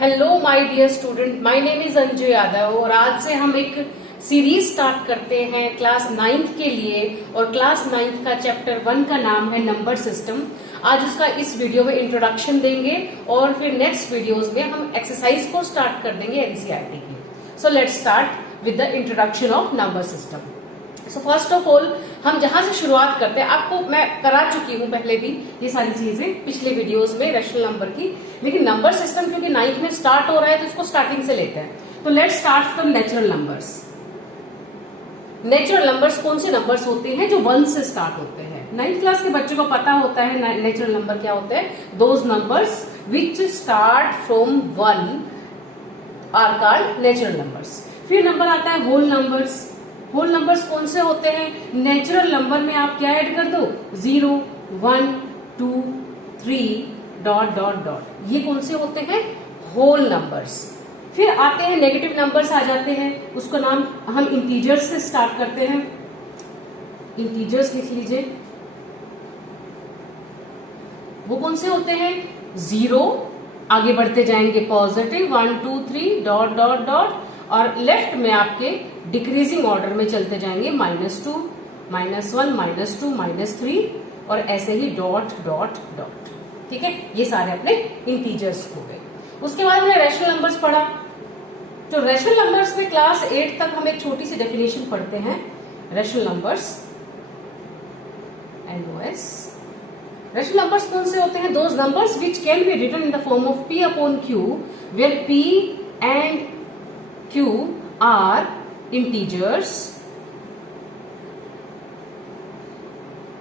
Hello my dear student, my name is Anju Yadav और आज से हम एक सीरीज स्टार्ट करते हैं क्लास 9th के लिए। और क्लास 9th का चैप्टर 1 का नाम है नंबर सिस्टम। आज उसका इस वीडियो में इंट्रोडक्शन देंगे और फिर नेक्स्ट वीडियोस में हम एक्सरसाइज को स्टार्ट कर देंगे एनसीईआरटी की। So let's start with the introduction of number system. So first of all हम जहां से शुरुआत करते हैं, आपको मैं करा चुकी हूं पहले भी ये सारी चीजें पिछले वीडियोस में रैशनल नंबर की, लेकिन नंबर सिस्टम क्योंकि 9th में स्टार्ट हो रहा है तो इसको स्टार्टिंग से लेते हैं। तो let's start from natural numbers. Natural numbers कौन से नंबर्स होते हैं जो 1 से स्टार्ट होते हैं? 9th क्लास के बच्चों को पता होता है नेचुरल नंबर क्या होते हैं। Those numbers which start from 1 are called natural numbers. फिर नंबर आता है होल नंबर्स। होल नंबर्स कौन से होते हैं? नेचुरल नंबर में आप क्या ऐड कर दो? 0, 1, 2, 3 डॉट डॉट डॉट। ये कौन से होते हैं? Whole numbers. फिर आते हैं नेगेटिव नंबर्स आ जाते हैं, उसको नाम हम इंटीजर्स से स्टार्ट करते हैं। इंटीजर्स लिख लीजिए। वो कौन से होते हैं? 0, आगे बढ़ते जाएंगे पॉजिटिव 1, 2, 3 डॉट डॉट डॉट, और लेफ्ट में आपके डिक्रीजिंग ऑर्डर में चलते जाएंगे -2, -1, -2, -3 और ऐसे ही डॉट डॉट डॉट। ठीक है, ये सारे अपने इंटीजर्स हो गए। उसके बाद हमने रैशनल नंबर्स पढ़ा। तो रैशनल नंबर्स में क्लास 8 तक हम एक छोटी सी डेफिनेशन पढ़ते हैं। Rational numbers NOS। Rational numbers कौन से होते हैं? Those numbers which can be written in the form of P upon Q where P and Q are integers.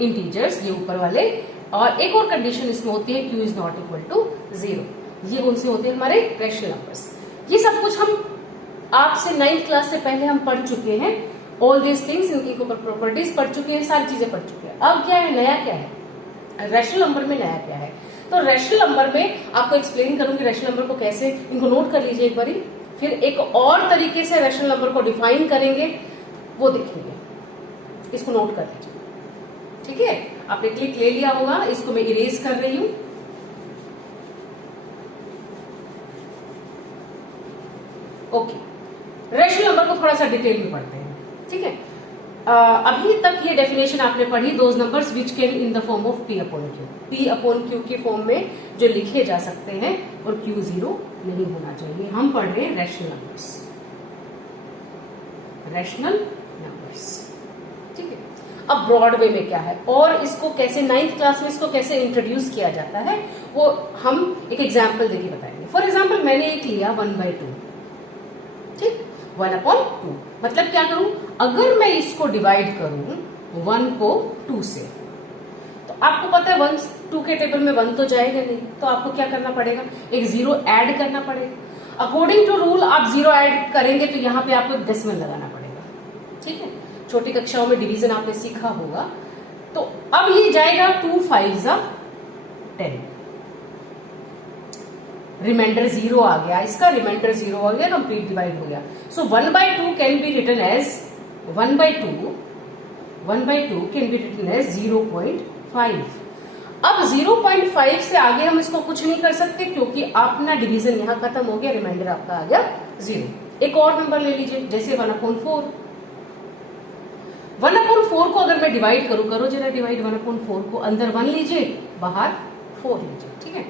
Integers ये ऊपर वाले, और एक और कंडीशन इसमें होती है Q is not equal to 0। ये कौन से होते हैं? हमारे रैशनल नंबर्स। ये सब कुछ हम आपसे 9th क्लास से पहले हम पढ़ चुके हैं। ऑल दीज थिंग्स, इनकी प्रॉपर्टीज पढ़ चुके हैं, सारी चीजें पढ़ चुके हैं। अब क्या है, नया क्या है रैशनल नंबर में? नया क्या है? तो रैशनल नंबर में आपको एक्सप्लेन करूंगी रैशनल नंबर को कैसे, इनको नोट कर लीजिए एक बारी। फिर एक और तरीके से रैशनल नंबर को डिफाइन करेंगे, वो देखेंगे। इसको नोट कर लीजिए, ठीक है? आपने क्लिक ले लिया होगा, इसको मैं इरेज कर रही हूं। ओके, रैशनल नंबर को थोड़ा सा डिटेल में पढ़ते हैं, ठीक है? अभी तक ये डेफिनेशन आपने पढ़ी, those numbers which can in the form of P upon Q। P upon Q की फॉर्म में जो लिखे जा सकते हैं और Q 0 नहीं होना चाहिए। हम पढ़ रहे हैं रैशनल नंबर्स। रैशनल नंबर्स, ठीक है? अब ब्रॉड वे में क्या है और इसको कैसे 9th क्लास में इसको कैसे इंट्रोड्यूस किया जाता है, वो हम एक एग्जाम्पल देके बताएंगे। फॉर एग्जाम्पल मैंने एक लिया 1/2, ठीक? 1/2 मतलब क्या करूं? अगर मैं इसको डिवाइड करूं 1 को 2 से, तो आपको पता है 1 2 के टेबल में 1 तो जाएगा नहीं, तो आपको क्या करना पड़ेगा? एक 0 ऐड करना पड़ेगा। अकॉर्डिंग टू रूल आप 0 ऐड करेंगे तो यहाँ पे आपको डेसिमल लगाना पड़ेगा, ठीक है? छोटी कक्षाओं में डिवीजन आपने सीखा होगा। तो अब ये जाएगा 2 5 10, रिमाइंडर 0 आ गया, इसका रिमाइंडर 0 आ गया, कंप्लीट डिवाइड हो गया। So 1/2 can be written as 1/2 can be written as 0.5। अब 0.5 से आगे हम इसको कुछ नहीं कर सकते क्योंकि अपना डिवीजन यहां खत्म हो गया, रिमाइंडर आपका आ गया 0। एक और नंबर ले लीजिए, जैसे 1/4। 1/4 को अगर मैं डिवाइड करो जरा डिवाइड 1/4 को, अंदर 1 लीजिए, बाहर 4 लीजिए, ठीक है?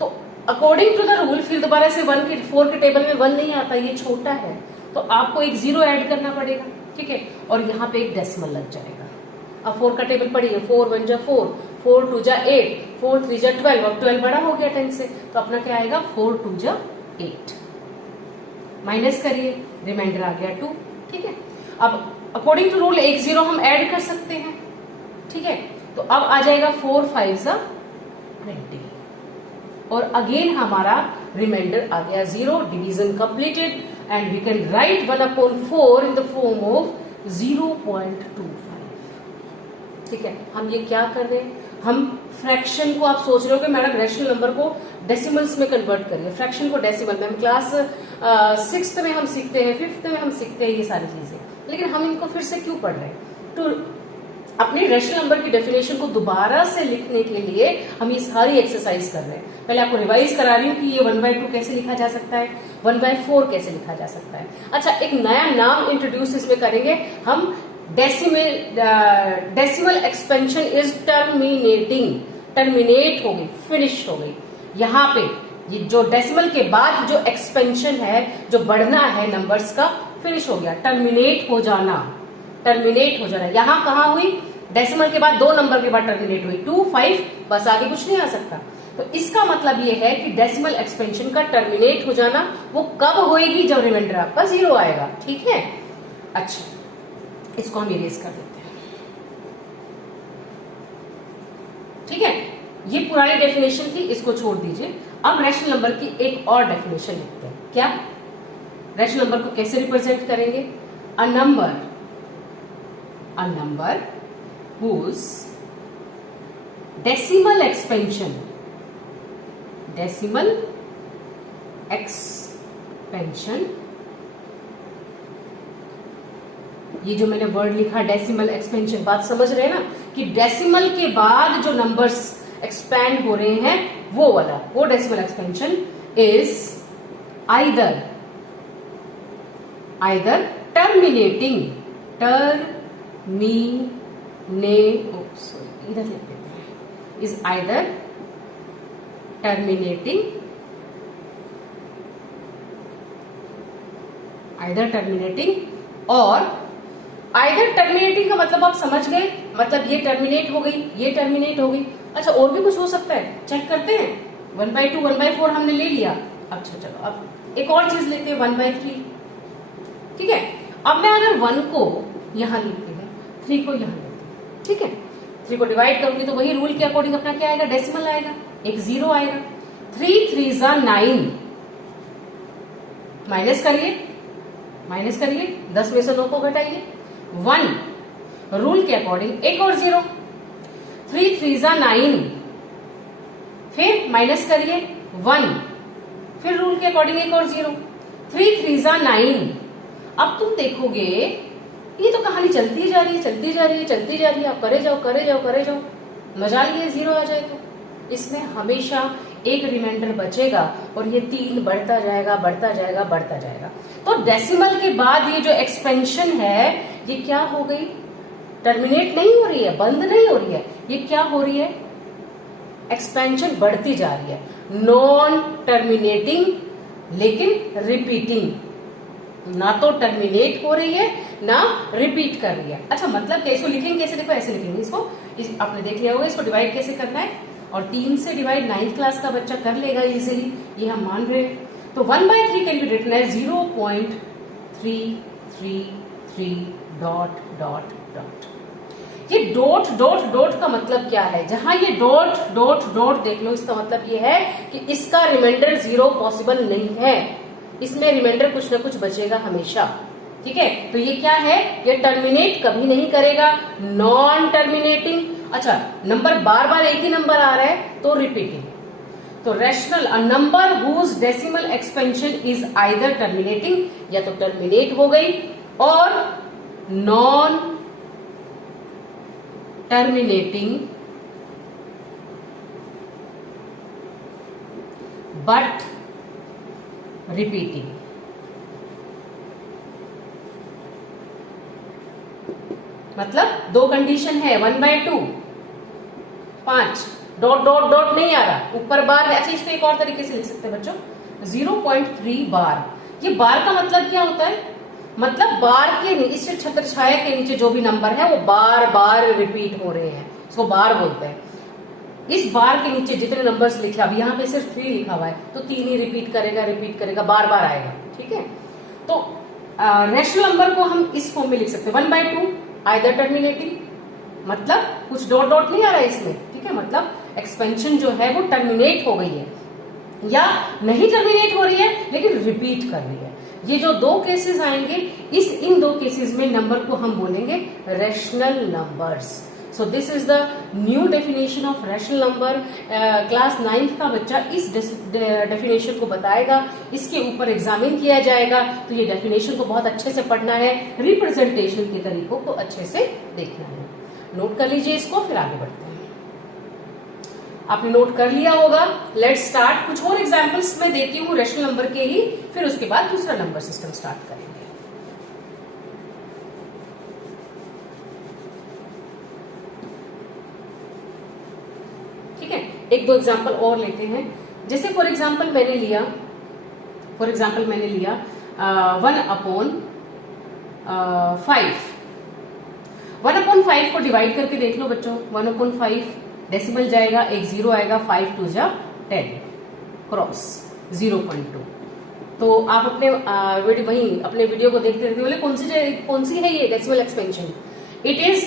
तो अकॉर्डिंग टू द रूल फिर दोबारा से 4 के टेबल में 1 नहीं आता, ये छोटा है, तो आपको एक 0 ऐड करना पड़ेगा, ठीक है? और यहाँ पे एक डेसिमल लग जाएगा। अब 4 का टेबल पढ़िए, 4 1 जा 4, 4 2 जा 8, 4 3 जा 12, और 12 बड़ा हो गया 10 से, तो अपना क्या आएगा? 4 2 जा 8। माइनस करिए, रिमाइंडर आ गया 2, ठीक है? अब अकॉर्डिंग टू रूल एक 0 हम ऐड कर सकते हैं, ठीक है? तो अब आ जाएगा 4 5 जा 20, और अगेन हमारा रिमाइंडर आ गया 0। Division completed and we can write 1/4 in the form of 0.25, ठीक है? हम ये क्या कर रहे हैं? हम फ्रैक्शन को, आप सोच रहे हो कि मैडम रैशनल नंबर को डेसिमल्स में कन्वर्ट करिए, फ्रैक्शन को डेसिमल में। हम क्लास 6th में हम सीखते हैं, 5th में हम सीखते हैं ये सारी चीजें, लेकिन हम इनको फिर से क्यों पढ़ रहे हैं? तो अपने रैशनल नंबर की डेफिनेशन को दोबारा से लिखने के लिए हम ये सारी एक्सरसाइज कर रहे हैं। पहले आपको रिवाइज करा रही हूँ कि ये 1/2 कैसे लिखा जा सकता है, 1/4 कैसे लिखा जा सकता है। अच्छा, एक नया नाम इंट्रोड्यूस इसमें करेंगे हम, decimal expansion is terminating. Terminate हो गई, फिनिश हो गई। यहाँ पे ये जो डेसिमल के बाद जो एक्सपेंशन है, जो बढ़ना है नंबर्स का, फिनिश हो गया, टर्मिनेट हो जाना। टर्मिनेट हो जाना यहाँ कहाँ हुई, डेसिमल के बाद 2 नंबर के बाद टर्मिनेट हुई, 2, 5, बस आगे कुछ नहीं आ सकता। तो इसका मतलब ये है कि डेसिमल एक्सपेंशन का टर्मिनेट हो जाना वो कब होएगी, जब रिमाइंडर आपका 0 आएगा। ठीक है, अच्छा इसको हम इरेज कर देते हैं। ठीक है, ये पुरानी डेफिनेशन थी, इसको छोड़ दीजिए। अब रैशनल नंबर की एक और डेफिनेशन लिखते हैं। क्या, रैशनल नंबर को कैसे रिप्रेजेंट करेंगे? A number whose decimal expansion ये जो मैंने वर्ड लिखा डेसिमल एक्सपेंशन, बात समझ रहे हैं ना कि डेसिमल के बाद जो नंबर्स एक्सपैंड हो रहे हैं वो वाला, वो decimal expansion is either terminating, इधर लिख देते हैं, इज आइदर टर्मिनेटिंग और आइदर टर्मिनेटिंग का मतलब आप समझ गए, मतलब ये टर्मिनेट हो गई, ये टर्मिनेट हो गई। अच्छा, और भी कुछ हो सकता है, चेक करते हैं। 1/2, 1/4 हमने ले लिया। अच्छा चलो, अब एक और चीज लेते हैं, 1/3। ठीक है, अब मैं अगर 1 को यहां लिखती हूँ, 3 को यहां लेती हूँ। ठीक है, 3 को डिवाइड करूंगी तो वही रूल के अकॉर्डिंग अपना क्या आएगा, डेसिमल आएगा, एक 0 आएगा। 3 3 9, माइनस करिए, 10 में से 9 को घटाइए, 1 रूल के अकॉर्डिंग एक और 0। 3 3 9, फिर माइनस करिए 1, फिर रूल के अकॉर्डिंग एक और 0। 3 3 9। अब तुम देखोगे ये तो कहानी चलती जा रही है, आप करे जाओ, मजा लिए 0 आ जाए तो इसमें हमेशा एक रिमाइंडर बचेगा और ये 3 बढ़ता जाएगा। तो डेसिमल के बाद ये जो एक्सपेंशन है ये क्या हो गई, टर्मिनेट नहीं हो रही है, बंद नहीं हो रही है, ये क्या हो रही है, एक्सपेंशन बढ़ती जा रही है। नॉन टर्मिनेटिंग लेकिन रिपीटिंग, ना तो टर्मिनेट हो रही है ना रिपीट कर रही है। अच्छा, मतलब क्या, इसको लिखेंगे कैसे? देखो ऐसे लिखेंगे इसको, आपने देख लिया होगा इसको डिवाइड कैसे करना है, और 3 से डिवाइड 9th क्लास का बच्चा कर लेगा इजीली, ये हम मान रहे हैं। तो 1/3 can be written as 0.333 dot dot dot. ये डॉट डॉट डॉट का मतलब क्या है? जहां ये डॉट डॉट डॉट देख लो, इसका मतलब ये है कि इसका रिमाइंडर 0 पॉसिबल नहीं है, इसमें रिमाइंडर कुछ ना कुछ बचेगा हमेशा। ठीक है, तो ये क्या है, ये टर्मिनेट कभी नहीं करेगा, नॉन टर्मिनेटिंग। अच्छा, नंबर बार बार एक ही नंबर आ रहा है तो रिपीटिंग। तो rational, a number whose decimal expansion is either terminating, या तो टर्मिनेट हो गई, और नॉन टर्मिनेटिंग बट रिपीटिंग। मतलब 2 कंडीशन है, 1/2, 5, डॉट डॉट डॉट नहीं आ रहा, ऊपर बार। अच्छा, इसको एक और तरीके से लिख सकते हैं बच्चों, 0.3 बार। ये बार का मतलब क्या होता है, मतलब बार के इस छत्र छाया के नीचे जो भी नंबर है वो बार बार रिपीट हो रहे हैं, उसको बार बोलते हैं। इस बार के नीचे जितने नंबर्स लिखे, अब यहाँ पे सिर्फ 3 लिखा हुआ है तो 3 ही रिपीट करेगा, बार बार आएगा। ठीक है, तो रैशनल नंबर को हम इस फॉर्म में लिख सकते हैं, 1/2 आइदर टर्मिनेटिंग, मतलब कुछ डॉट डॉट नहीं आ रहा है इसमें। ठीक है, मतलब एक्सपेंशन जो है वो टर्मिनेट हो गई है, या नहीं टर्मिनेट हो रही है लेकिन रिपीट कर रही है। ये जो 2 केसेस आएंगे, इन 2 केसेस में नंबर को हम बोलेंगे rational numbers. So this is the new definition of rational number. Class 9th का बच्चा इस डेफिनेशन को बताएगा, इसके ऊपर एग्जामिन किया जाएगा। तो ये डेफिनेशन को बहुत अच्छे से पढ़ना है, रिप्रेजेंटेशन के तरीकों को अच्छे से देखना है। नोट कर लीजिए इसको, फिर आगे बढ़ते हैं। आपने नोट कर लिया होगा। Let's start. कुछ और एग्जांपल्स मैं देती हूँ रेशनल नंबर के ही, फिर उसके बाद दूसरा नंबर सिस्टम स्टार्ट करेंगे। ठीक है, एक दो एग्जांपल और लेते हैं। जैसे फॉर एग्जांपल मैंने लिया 1/5। 1/5 को डिवाइड करके देख लो बच्चों। 1/5 डेसिमल जाएगा, एक 0 आएगा, 5 2 जा 10 क्रॉस 0.2। तो आप अपने वही अपने वीडियो को देखते रहते बोले कौन सी है ये decimal expansion. It is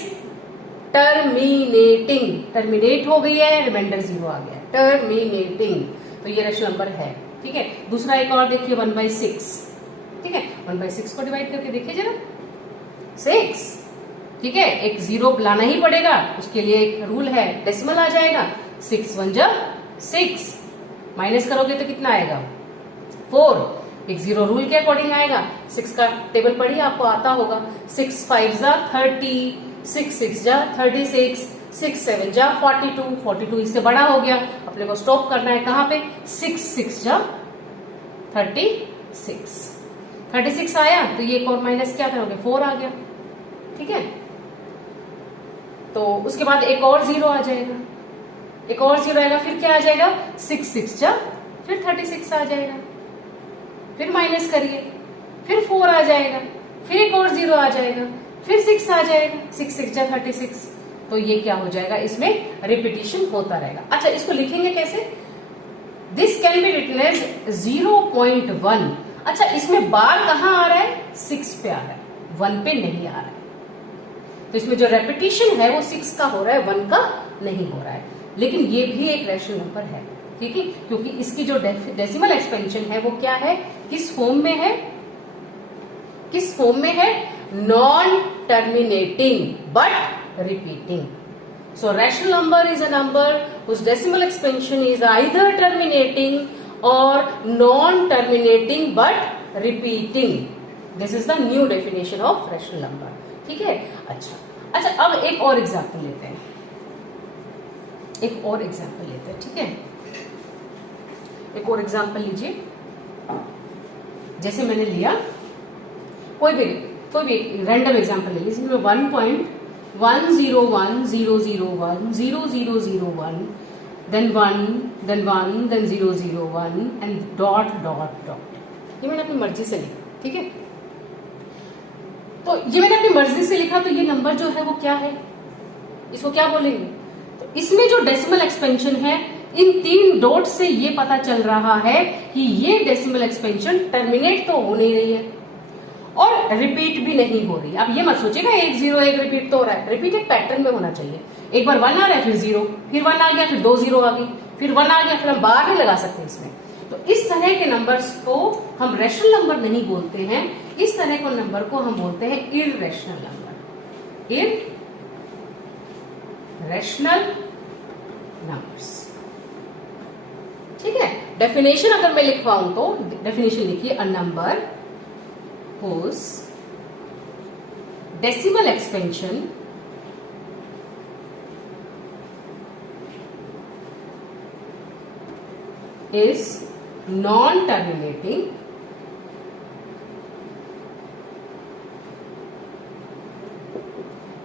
terminating, terminate हो गई है, रिमाइंडर 0 आ गया, टर्मिनेटिंग। तो ये रेशनल नंबर है। ठीक है, दूसरा एक और देखिए 1/6। ठीक है, 1/6 को डिवाइड करके देखिए जरा, 6। ठीक है, एक 0 लाना ही पड़ेगा, उसके लिए एक रूल है, डेसिमल आ जाएगा। 6 1 जा 6, माइनस करोगे तो कितना आएगा 4, एक 0 रूल के अकॉर्डिंग आएगा। 6 का टेबल पढ़िए, आपको आता होगा। 6 5 जा 30, 6 6 जा 36, 6 7 जा 42, 42 इससे बड़ा हो गया, अपने को स्टॉप करना है कहाँ पे, 6 6 जा 36। 36 आया तो ये एक और माइनस क्या करोगे, 4 आ गया। ठीक है, तो उसके बाद एक और 0 आ जाएगा, एक और 0 आएगा, फिर क्या आ जाएगा 6 6 जा फिर 36 आ जाएगा, फिर माइनस करिए, फिर 4 आ जाएगा, फिर एक और 0 आ जाएगा, फिर 6 आ जाएगा, 6 6 जा 36। तो ये क्या हो जाएगा, इसमें रिपीटिशन होता रहेगा। अच्छा, इसको लिखेंगे कैसे, this can be written as 0.1। अच्छा, इसमें बार कहाँ आ रहा है, 6 पे आ रहा है, 1 पे नहीं आ रहा है। तो इसमें जो रेपिटेशन है वो 6 का हो रहा है, 1 का नहीं हो रहा है। लेकिन ये भी एक रेशनल नंबर है। ठीक है, क्योंकि इसकी जो डेसिमल एक्सपेंशन है वो क्या है, किस फॉर्म में है, किस फॉर्म में है, non terminating but repeating. So rational number is a number whose decimal expansion is either terminating or non-terminating but repeating. This is the new definition of rational number. ठीक है, अच्छा, अब एक और एग्जाम्पल लेते हैं, एक और एग्जाम्पल लेते हैं। ठीक है, एक और एग्जाम्पल लीजिए। जैसे मैंने लिया कोई भी रैंडम एग्जाम्पल ले लीजिए, 1.10100100001, then 1, then 1, then 001 and dot dot dot. ये मैंने अपनी मर्जी से लिखा। ठीक है, तो ये मैंने अपनी मर्जी से लिखा, तो ये नंबर जो है वो क्या है, इसको क्या बोलेंगे। तो इसमें जो डेसिमल एक्सपेंशन है, इन 3 डॉट से ये पता चल रहा है कि ये डेसिमल एक्सपेंशन टर्मिनेट तो हो नहीं रही है और रिपीट भी नहीं हो रही। आप ये मत सोचिएगा 1 0 1 रिपीट तो हो रहा है, रिपीट एक पैटर्न में होना चाहिए। एक बार 1 आ रहा है, फिर 0, फिर 1 आ गया, फिर 2 0 आ गई, फिर 1 आ गया, फिर हम बार नहीं लगा सकते इसमें। तो इस तरह के नंबर्स को हम रेशनल नंबर नहीं बोलते हैं, इस तरह के नंबर को हम बोलते हैं इररेशनल नंबर, इररेशनल नंबर्स। ठीक है, डेफिनेशन अगर मैं लिखवाऊं तो डेफिनेशन लिखिए, a number whose decimal expansion is non-terminating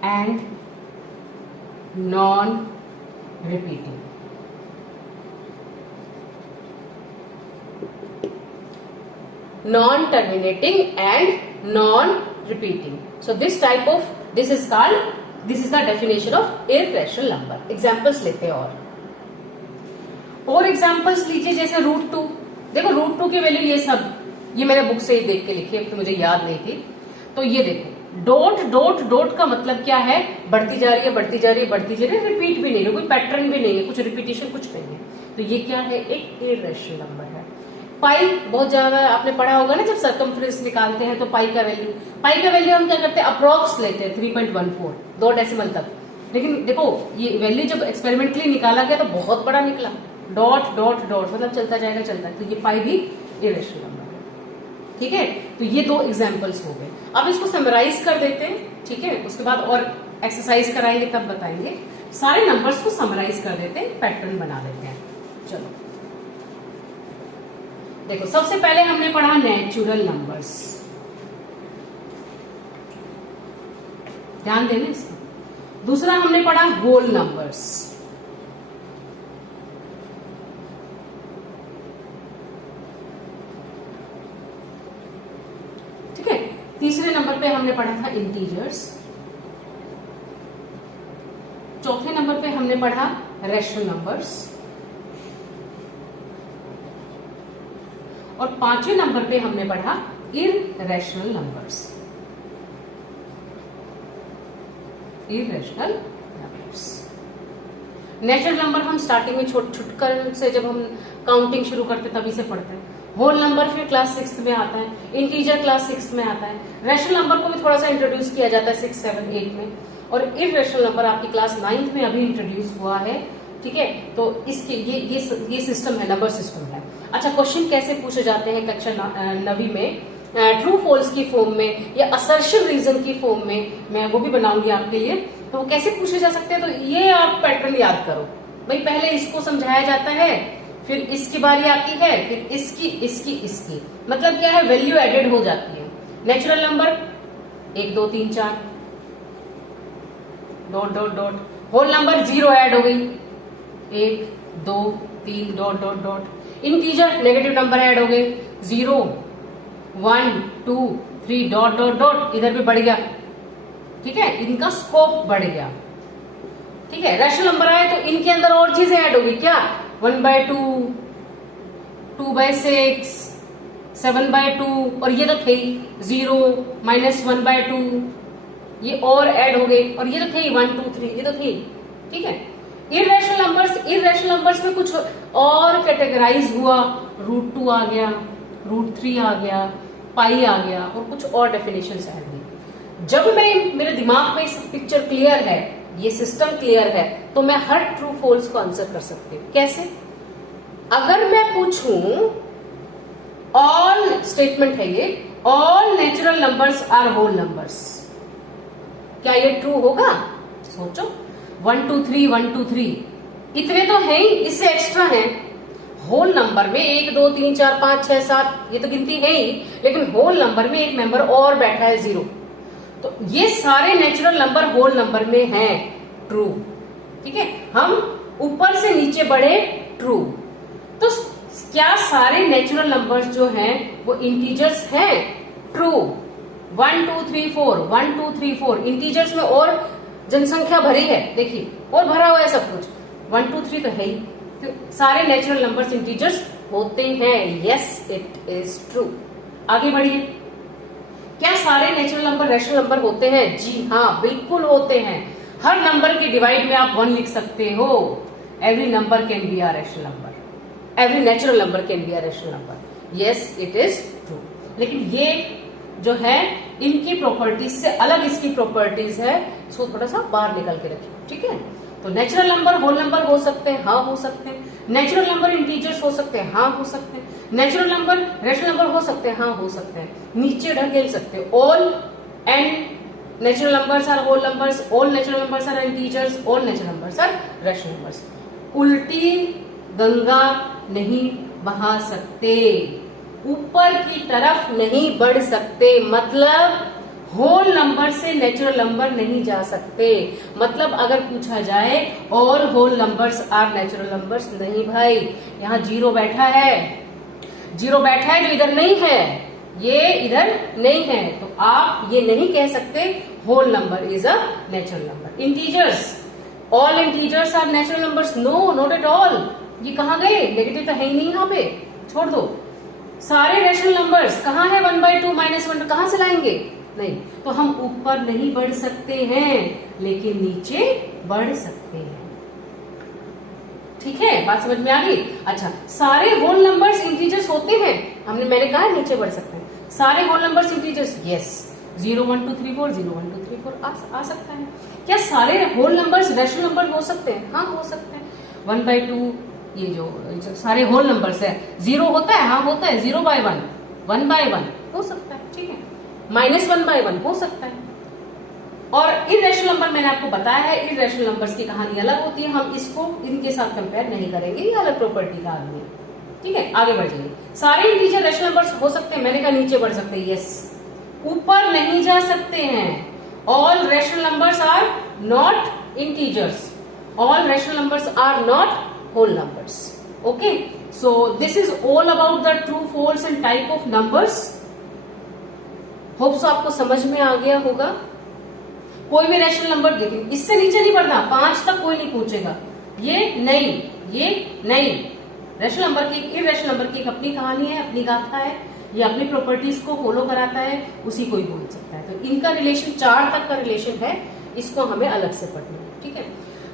and non-repeating. Non-terminating and non-repeating. So this is the definition of irrational number. Examples लेते हैं और एग्जाम्पल्स लीजिए, जैसे √2। देखो √2 की वैल्यू ये सब, ये मैंने बुक से ही देख के लिखी है, तो मुझे याद नहीं थी। तो ये देखो डॉट डॉट डॉट का मतलब क्या है, बढ़ती जा रही है, बढ़ती जा रही है, बढ़ती जा रही है, रिपीट भी नहीं है, कोई पैटर्न भी नहीं है, कुछ रिपीटेशन कुछ नहीं है। तो ये क्या है, एक इररेशनल नंबर है। पाई बहुत ज्यादा आपने पढ़ा होगा ना, जब सर्कमफ्रेंस निकालते हैं तो पाई का वैल्यू हम क्या करते हैं, अप्रोक्स लेते हैं 3.14, 2 डेसिमल तक। लेकिन देखो ये वैल्यू जब एक्सपेरिमेंटली निकाला गया तो बहुत बड़ा निकला, डॉट डॉट डॉट मतलब चलता जाएगा चलता है। तो ये पाई भी इररेशनल नंबर है। ठीक है, तो ये 2 एग्जाम्पल्स हो गए। अब इसको समराइज कर देते हैं। ठीक है, उसके बाद और एक्सरसाइज कराएंगे तब बताएंगे। सारे नंबर्स को समराइज कर देते हैं, पैटर्न बना देते हैं। चलो देखो, सबसे पहले हमने पढ़ा नेचुरल नंबर्स, ध्यान देना इसका। दूसरा हमने पढ़ा होल नंबर्स, ठीक है। तीसरे नंबर पे हमने पढ़ा था इंटीजर्स। चौथे नंबर पे हमने पढ़ा रैशनल नंबर्स, और पांचवें नंबर पे हमने पढ़ा irrational numbers. Irrational numbers, natural number हम स्टार्टिंग में छुटकर से जब हम काउंटिंग शुरू करते तभी से पढ़ते हैं। होल नंबर फिर क्लास 6 में आता है, इंटीजर क्लास 6 में आता है, रैशनल नंबर को भी थोड़ा सा इंट्रोड्यूस किया जाता है 6, 7, 8 में, और इररेशनल नंबर आपकी क्लास 9th में अभी इंट्रोड्यूस हुआ है, ठीक है। तो इसके ये सिस्टम है, नंबर सिस्टम है। अच्छा, क्वेश्चन कैसे पूछे जाते हैं कक्षा 9वीं में, ट्रू फॉल्स की फॉर्म में या असर्शन रीजन की फॉर्म में, मैं वो भी बनाऊंगी आपके लिए। तो वो कैसे पूछे जा सकते हैं, तो ये आप पैटर्न याद करो भाई। पहले इसको समझाया जाता है, फिर इसकी बारी आती है, फिर इसकी मतलब क्या है, वैल्यू एडेड हो जाती है। Natural number 1 2 3 4 dot dot dot, whole number 0 add हो गई, 1 2 3 dot dot dot. Integer negative number add हो गए, 0 1 2 3 डॉट डॉट डॉट, इधर भी बढ़ गया, ठीक है, इनका स्कोप बढ़ गया, ठीक है। रैशनल नंबर आए तो इनके अंदर और चीजें ऐड होगी, क्या, 1/2 2/6 7/2, और ये तो थे 0 -1/2, ये और ऐड हो गए, और ये तो थे 1 2 3, ये तो थे, ठीक है। इररेशनल नंबर्स में कुछ और कैटेगराइज हुआ, √2 आ गया, √3 आ गया, पाई आ गया, और कुछ और डेफिनेशन ऐड हुई। जब मेरे दिमाग में पिक्चर क्लियर है, ये सिस्टम क्लियर है, तो मैं हर ट्रू फॉल्स को आंसर कर सकती हूँ। कैसे? अगर मैं पूछूं, ऑल स्टेटमेंट है ये, all natural numbers are whole numbers, क्या ये ट्रू होगा? सोचो, 1 2 3 1 2 3 इतने तो है ही, इससे एक्स्ट्रा है। होल नंबर में 1 2 3 4 5 6 7 ये तो गिनती है ही, लेकिन होल नंबर में एक मेंबर और बैठा है 0, तो ये सारे नेचुरल नंबर होल नंबर में हैं, ट्रू, ठीक है। हम ऊपर से नीचे बढ़े, ट्रू। तो क्या सारे नेचुरल नंबर्स जो हैं वो इंटीजर्स हैं? ट्रू। 1 2 3 4 1 2 3 4 इंटीजर्स में और जनसंख्या भरी है, देखिए, और भरा हुआ है सब कुछ, 1 2 3 तो है ही, तो सारे नेचुरल नंबर्स इंटीजर्स होते हैं। Yes, it is true. आगे बढ़िए, क्या सारे नेचुरल नंबर रैशनल नंबर होते हैं? जी हाँ, बिल्कुल होते हैं। हर नंबर के डिवाइड में आप 1 लिख सकते हो। Every number can be a rational number, every natural number can be a rational number. Yes, it is true. लेकिन ये जो है, इनकी प्रॉपर्टीज से अलग इसकी प्रॉपर्टीज है, इसको थोड़ा सा बाहर निकल के रखिए, ठीक है। तो नेचुरल नंबर होल नंबर हो सकते हैं, हाँ हो सकते हैं। नेचुरल नंबर इंटीजर्स हो सकते हैं, हाँ हो सकते हैं। नेचुरल नंबर रैशनल नंबर हो सकते हैं, हाँ हो सकते हैं। नीचे ढकेल सकते हैं, all and natural numbers are whole numbers, all natural numbers are integers, all natural numbers are rational numbers. उल्टी गंगा नहीं बहा सकते, ऊपर की तरफ नहीं बढ़ सकते, मतलब होल नंबर से नेचुरल नंबर नहीं जा सकते। मतलब अगर पूछा जाए all whole numbers are natural numbers, नहीं भाई, यहाँ 0 बैठा है, 0 बैठा है जो इधर नहीं है, ये इधर नहीं है, तो आप ये नहीं कह सकते whole number is a natural number. Integers, all integers are natural numbers, no, not at all. ये कहाँ गए? नेगेटिव तो है ही नहीं, यहाँ पे छोड़ दो। सारे रैशनल नंबर्स कहाँ है? 1/2 -1 कहाँ से लाएंगे? नहीं, तो हम ऊपर नहीं बढ़ सकते हैं, लेकिन नीचे बढ़ सकते हैं, ठीक है। बात समझ में आ गई? अच्छा, सारे होल नंबर्स इंटीजर्स होते हैं, मैंने कहा नीचे बढ़ सकते हैं। सारे होल नंबर्स इंटीजर्स, यस, 0 1 2 3 4 0 1 2 3 4 आ सकता है। क्या सारे होल नंबर्स रैशनल नंबर हो सकते हैं? हाँ हो सकते हैं। 1/2 ये जो सारे होल नंबर्स है, 0 होता है, हाँ होता है। 0/1 1/1 हो सकता है, ठीक है। -1/1 हो सकता है। और इरेशनल नंबर मैंने आपको बताया है, इरेशनल नंबर्स की कहानी अलग होती है, हम इसको इनके साथ कंपेयर नहीं करेंगे, ये अलग प्रॉपर्टी का आदमी है। ठीक है, आगे बढ़ जाइए। सारे इंटीजर रैशनल नंबर्स हो सकते हैं, मैंने कहा नीचे बढ़ सकते हैं, यस, ऊपर नहीं जा सकते हैं। All rational numbers are not integers, all rational numbers are not whole numbers. Okay, so this is all about the true, false and type of numbers. Hope so आपको समझ में आ गया होगा। कोई भी रैशनल नंबर देखिए, इससे नीचे नहीं बढ़ना, 5 तक कोई नहीं पूछेगा, ये नहीं। रैशनल नंबर की, इरैशनल नंबर की एक अपनी कहानी है, अपनी गाथा है, ये अपनी प्रॉपर्टीज को फॉलो कराता है, उसी को ही बोल सकता है। तो इनका रिलेशन 4 तक का रिलेशन है, इसको हमें अलग से पढ़ना है। ठीक है,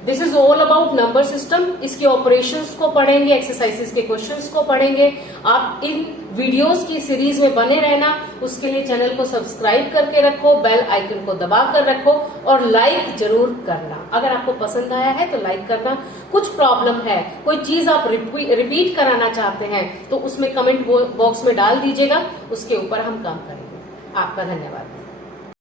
this is all about number system. इसके ऑपरेशंस को पढ़ेंगे, एक्सरसाइजेस के क्वेश्चंस को पढ़ेंगे। आप इन वीडियोस की सीरीज में बने रहना, उसके लिए चैनल को सब्सक्राइब करके रखो, बेल आइकन को दबा कर रखो और लाइक जरूर करना। अगर आपको पसंद आया है तो लाइक करना। कुछ प्रॉब्लम है, कोई चीज आप रिपीट कराना चाहते हैं तो उसमें कमेंट बॉक्स में डाल दीजिएगा, उसके ऊपर हम काम करेंगे। आपका धन्यवाद।